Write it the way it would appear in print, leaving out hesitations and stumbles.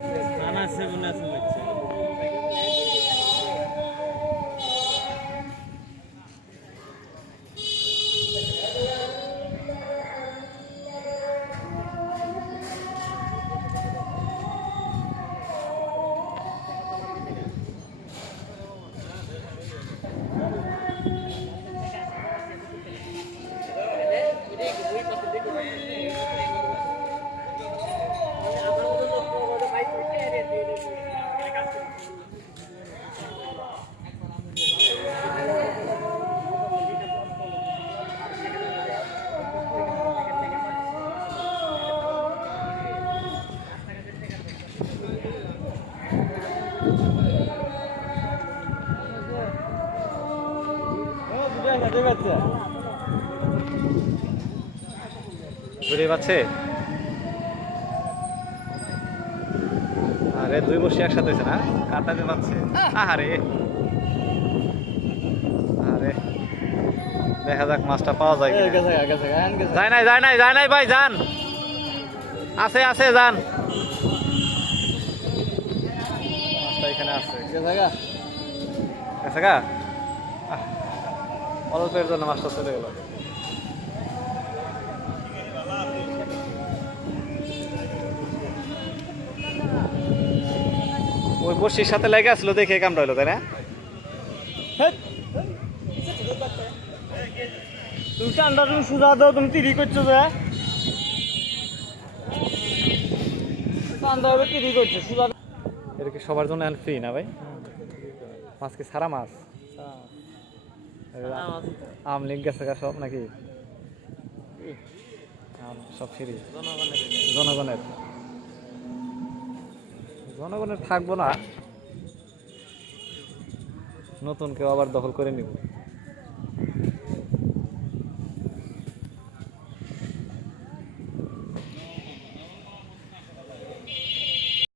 নানা সেগুন আছে লাগছে। ঘুরে পাচ্ছে। আরে দুই বসে একসাথে হয়েছে না, কাটাতে পারছে। আরে আরে দেখা যাক মাছটা পাওয়া যায় কিনা। যায় নাই যায় নাই যায় নাই ভাই, যান। আছে আছে, যান। মাছটা এখানে আছে। গেছে গা। অল্পের জন্য মাছটা চলে গেল। ওই বর্ষির সাথে লেগে আসলো দেখে কামটা হইলো, তাই না? তুমি চান্ডা তুমি সুজা দাও, তুমি তিরি করছো যে চান্দা হবে তিরি করছো সুজা। এটা কি সবার জন্য ফ্রি না ভাই? মাছ কি সারা মাছ? আম লিঙ্ক গেছে সব নাকি? সব ফ্রি জনগণের। জনগণের থাকবো না, নতুন কেউ আবার দখল করে নিব।